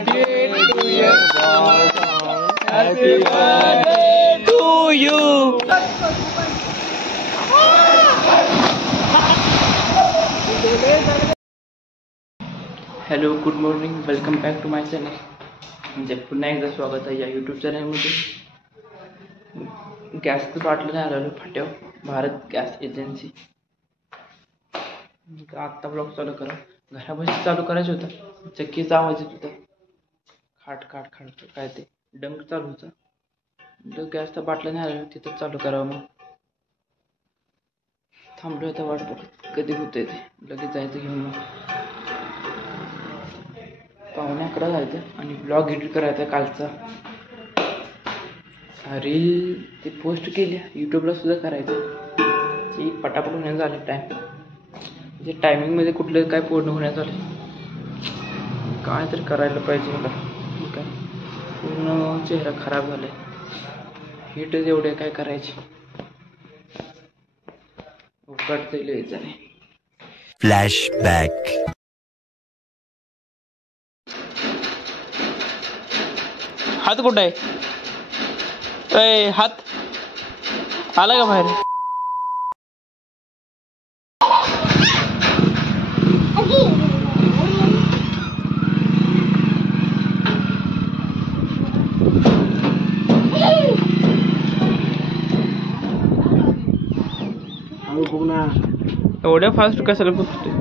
Happy birthday to you. Hello, good morning, welcome back to my channel. म्हणजे पुन्हा एकदा स्वागत आहे या यूट्यूब चॅनलमध्ये. गॅसचं बाटलं नाही आलेलं फाट्यावर, भारत गॅस एजन्सी. आत्ता ब्लॉग चालू करा, घरापाशी चालू करायचं होतं. चक्कीचा आवाज येत होता, खाट खाट खाट काय ते डंक चालू होता. गॅसचा बाटला नाही आलेलं, तिथं चालू करावं. मग थांबलो होता वाट बघत, कधी होते ते लगेच जायचं घेऊन. मग 11:15 जायचं आणि ब्लॉग एडिट करायचा कालचा. रील ते पोस्ट केली, यूट्यूबला सुद्धा करायचं. ती पटापट होण्याचं झालं टाईम, म्हणजे टायमिंगमध्ये कुठलं काय पूर्ण होण्याचं आलं. काय तरी करायला पाहिजे मला. काय पूर्ण चेहरा खराब झाला आहे, हीटच एवढे काय करायचे. उकडतं लिहायचं नाही. फ्लॅशबॅक. हात कुठं आहे? हात आला का बाहेर? एवढ्या फास्ट कशाला बघतोय?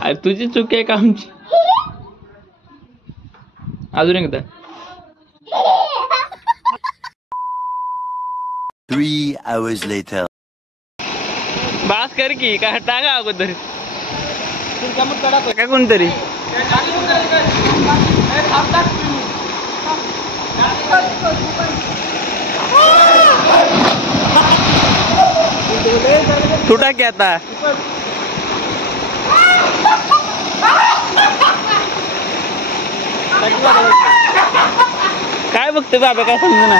अरे तुझी चूक आहे का आमची? अजून एकदा. 3 hours later. बास कर की, काय टाका अगोदर काय कोणतरी. तुटा की आता. काय बघते बाबा, काय समज ना.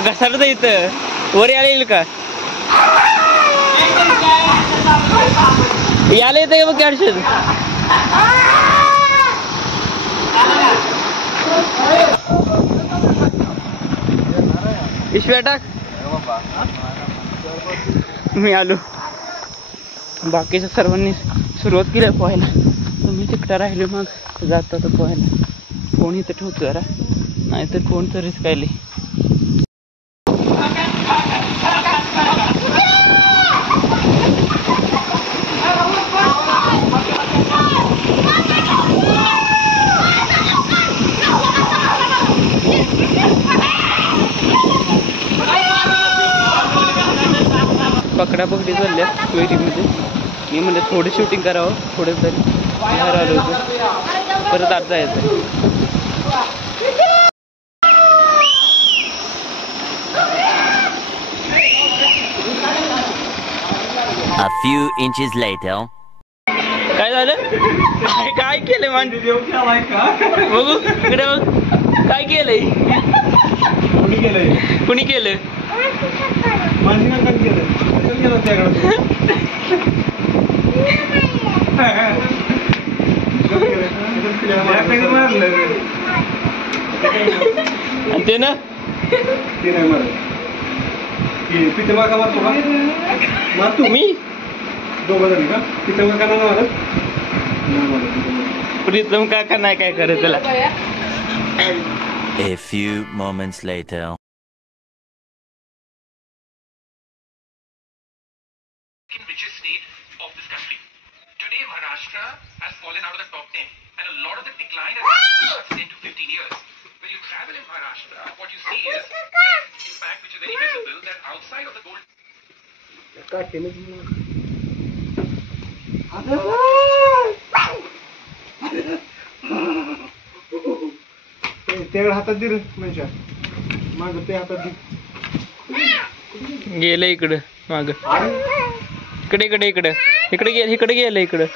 घसाला इथं वर यायला येईल का? यायला येतं का बघ अडशे. पिशव्या टाक. मी आलो. बाकीच्या सर्वांनी सुरुवात केली पोहायला, तुम्ही तिकडं राहिले. मग जात होतं पोहायला. फोन इथं ठेवतो जरा, नाहीतर फोनचं रिस्क आली. पकडापकडी चालल्या वेटीमध्ये. मी म्हणलं थोडं शूटिंग करावं, थोडं तरी बाहेर आलो होतो. परत आत जायचं. A few inches later. काय झालं? काय केलं मान? बघू इकडे बघ, काय केलंय? कुणी केलं? ते ना मी प्रीतम काका नाही काय करत त्याला. A few moments later. Richest state of this country. Today, Maharashtra has fallen out of the top 10, and a lot of the decline has happened in the last 10 to 15 years. When you travel in Maharashtra, what you see is that impact, which is very visible, that outside of the gold. हातात दे रे म्हणजे माग ते हातात दे. गेलं इकडं माग. इकडे इकडे इकडे इकडे गेलं, इकडे गेलं इकडं.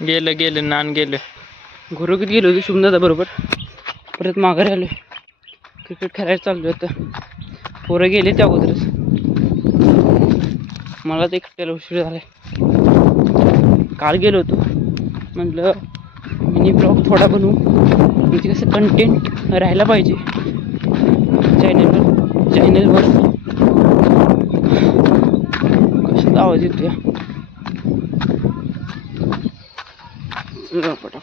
गेलं नान गेलं. घरोघरीत गेलो होतो शुभदादा बरोबर. परत माघारी आलो. क्रिकेट खेळायला चाललो होतं. पोरं गेले त्या अगोदरच. मला ते एकट्याला उशीर झाला. काल गेलो होतो. म्हटलं मिनी ब्लॉग थोडा बनवू, म्हणजे कसं कंटेंट राहायला पाहिजे चॅनलवर. कशाचा आवाज येतो या पटापट.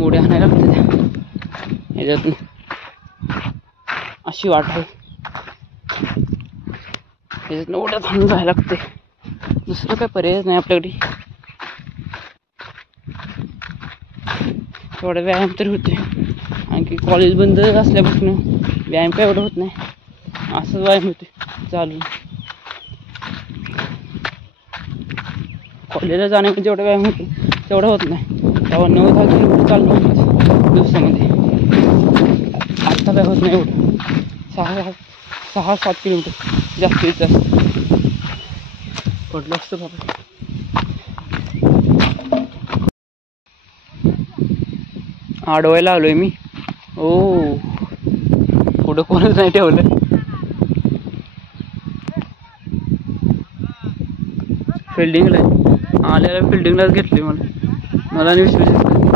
उड्या आणायला लागते त्या ह्याच्यातून. अशी वाट आहे त्याच्यातनं उड्या थांबून जायला लागते. दुसरं काय पर्यायच नाही आपल्याकडे. थोडा व्यायाम तरी होते. आणखी कॉलेज बंद असल्यापासून व्यायाम काय एवढं होत नाही. असंच व्यायाम होते चालून. कॉलेजला जाण्यामध्ये जेवढा व्यायाम होतो तेवढा होत नाही. तेव्हा 9-10 किलोमीटर चालणं होतं दिवसामध्ये. आत्ता काय होत नाही एवढं. 6-7 किलोमीटर जास्तीत जास्त. पडलं असतं बाबा. अडवायला आलोय मी. ओ पुढं कोणच नाही ठेवलं. फिल्डिंगला आल्याला फिल्डिंगलाच घेतली मला आणि विश्वास.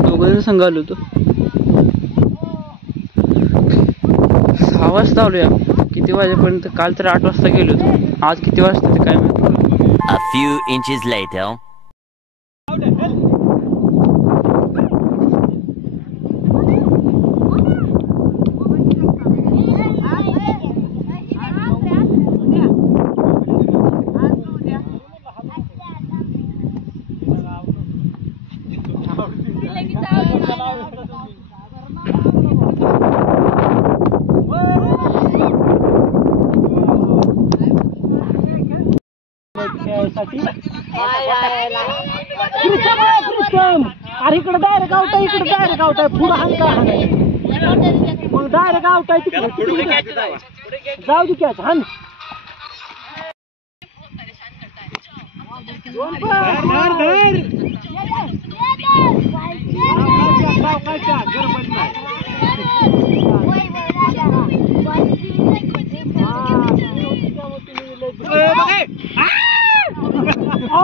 दोघंजण संघ आलो होतो. 6 वाजता आलोय. किती वाजेपर्यंत? काल तर 8 वाजता गेलो होतो. आज किती वाजता ते काय माहिती. A few inches later. अरे इकडे डायरेक्ट आउट आहे. इकडे डायरेक्ट आउट आहे. पुढं हाण काय हाणायचं मग. डायरेक्ट आउट आहे तिकडे. जाऊ दे कॅच हाण.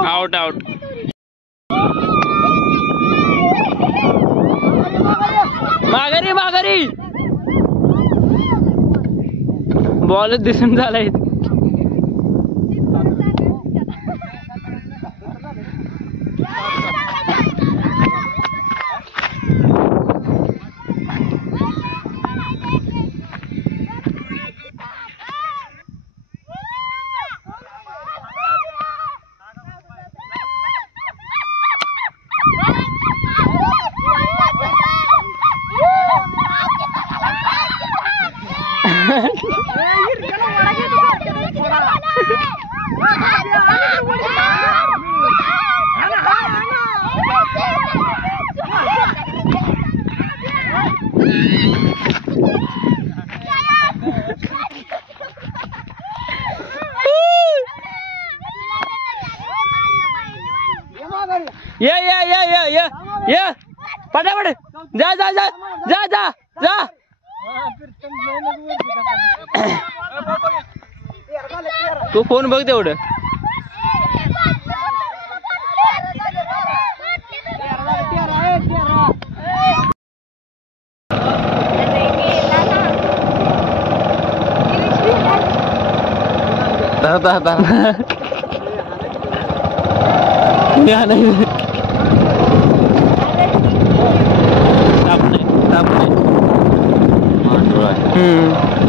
Out out. माघारी बॉलच दिसून झालाय. ये पटापट जा जा जा जा जा जा. तू फोन बघ तेवढं.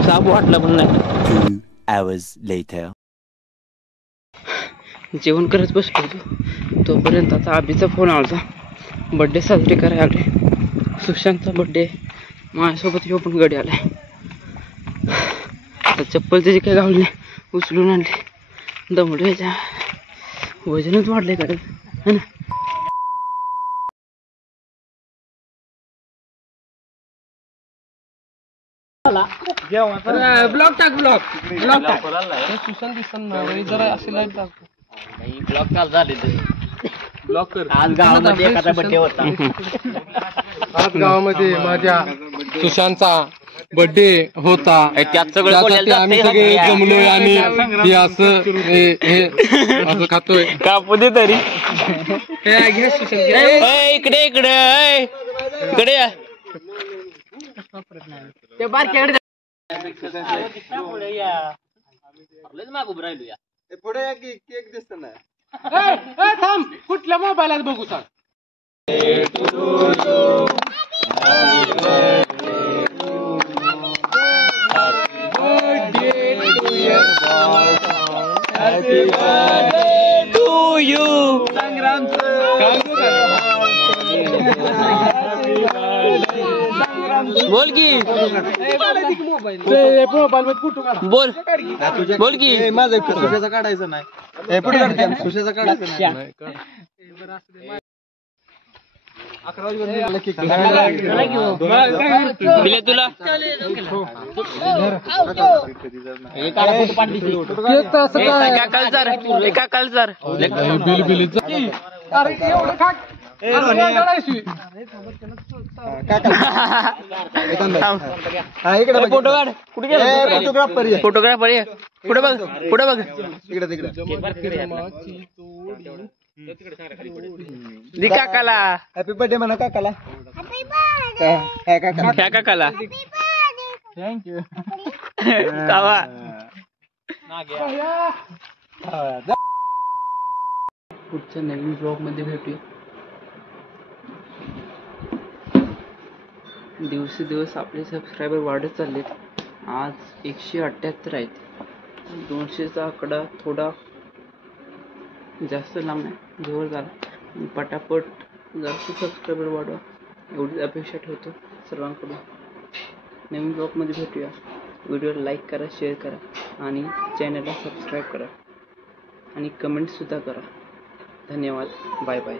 साप वाटला पण नाही. 2 hours later. जेवण करत बसलो होतो तोपर्यंत आता आबीचा फोन आला. बड्डे साजरी करायला आले. सुशांतचा बड्डे. माझ्यासोबत ह्यो पण गडी आलाय. आता चप्पल त्याची काही गावली नाही. उचलून आणले. दमडोयच्या वजनच वाढलंय कडे है ना. ब्लॉक टाक ब्लॉक टाक ब्लॉक कर. आज गावामध्ये एखादा बड्डे होता. आज गावामध्ये माझ्या सुशांतचा बर्थडे होता. त्यासाठी आम्ही सगळे जमलोय आणि हे असं असं खातोय. कापू दे तरी. इकडे इकडे इकडे या. ते बारक्याकडे पुढे या की केक दिसत नाही. थांब कुठल्या मोबाईलात बघू सांग. बोल की बोल बोल की माझा सुशाचा काढायचं नाही. पुढे काढ सुशाचा काढायचं नाही. दिले तुला एका कालचार बिल बिल फोटो काढ. कुठे गेला फोटोग्राफर? पुढे बघ पुढे बघ. तिकडे तिकडे दि काकाला हॅपी बर्थडे म्हणा काकाला. ह्या काकाला थँक्यू. कावा पुढच्या नवीन ब्लॉग मध्ये भेटूया. दिवसेदिवस आपले सबस्क्रायबर वाढत चाललेत. आज 178 आहेत. 200चा आकडा थोडा जास्त लांब नाही, जवळ झाला. पटापट जास्त सबस्क्रायबर वाढवा एवढीच अपेक्षा ठेवतो सर्वांकडून. नवीन ब्लॉगमध्ये भेटूया. व्हिडिओला लाईक करा, शेअर करा आणि चॅनलला सबस्क्राईब करा आणि कमेंटसुद्धा करा. धन्यवाद. Bye bye.